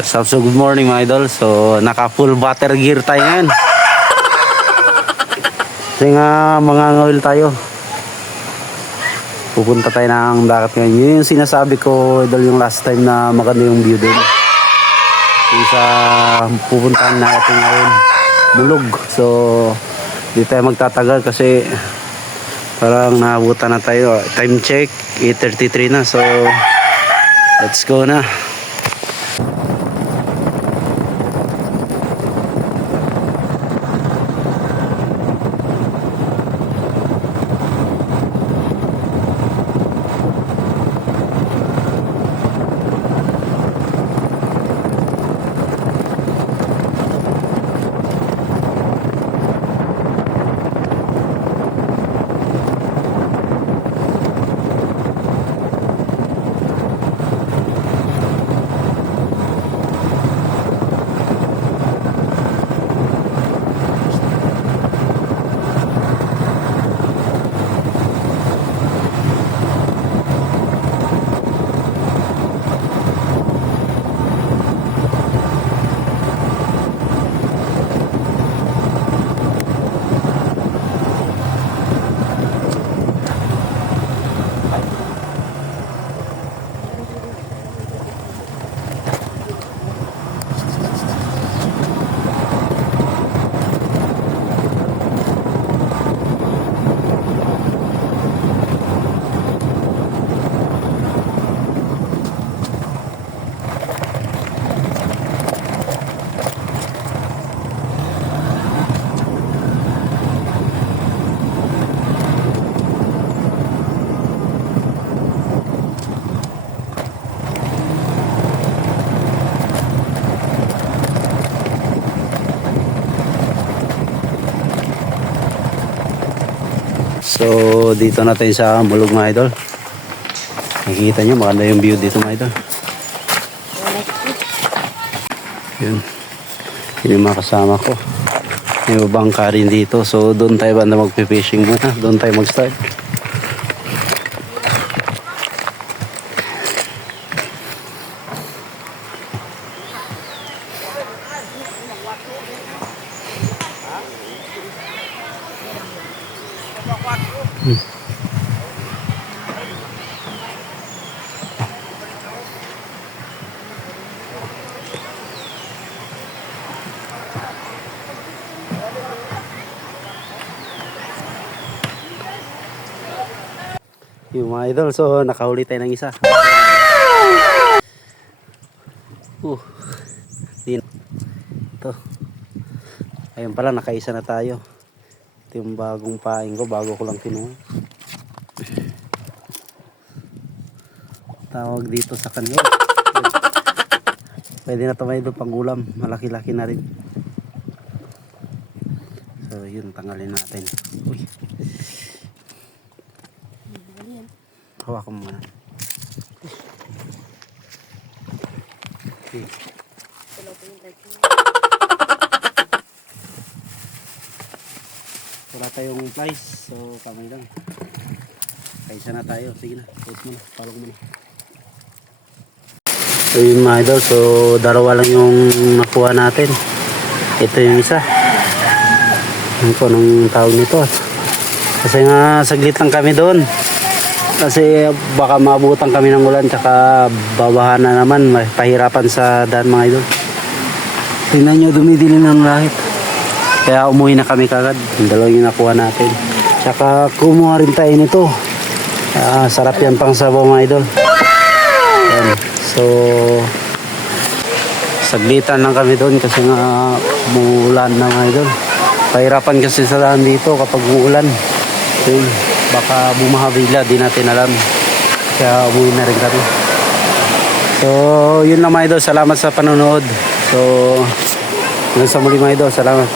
So good morning mga idol. So naka full water gear tayo ngayon. Kasi nga mga ngawil tayo. Pupunta tayo ng dagat ngayon. Yun yung sinasabi ko idol, yung last time na maganda yung view doon. Yung sa pupuntahan natin ngayon, Bulog. So di tayo magtatagal kasi parang naabutan na tayo. Time check 8:33 na. So let's go na. So dito natin sa Bulog mga idol. Nakikita nyo maganda yung view dito mga idol. Yun. Yun yung mga kasama ko. May bangka rin dito. So doon tayo banda magpipishing muna. Doon tayo mag-start. Yung mga idol, so nakahuli tayo ng isa. Din. Ito. Ayun pala, nakaisa na tayo. Ito yung bagong paing ko, bago ko lang kinuha. Tawag dito sa kanyo. Pwede na ito mga idol, pang ulam. Malaki-laki na rin. So yun, tanggalin natin. Uy. Hawakan mo muna. Okay. Wala tayong flies, so kamay lang. Kaisa na tayo. Sige na, close mo na. Palong mo na. So yun mga idol, so dalawa lang yung nakuha natin. Ito yung isa. Ano po nung tawag nito? Kasi nga saglit lang kami doon. Kasi baka maabutan kami ng ulan tsaka babahan na naman, may pahirapan sa daan mga idol. Tingnan nyo, dumidilim ng lahit. Kaya umuwi na kami kagad. Yung dalawang yung nakuha natin. Tsaka kumuha rin tayo nito. Sarap yan pang sabaw mga idol. Ayan. So saglitan lang kami doon kasi nga umuulan na mga idol. Pahirapan kasi sa daan dito kapag umuulan. Ayan. Baka bumaha bigla, di natin alam. Kaya umuwi na rin kami. So yun lang mga idol, salamat sa panonood. So hanggang sa muli mga idol, salamat.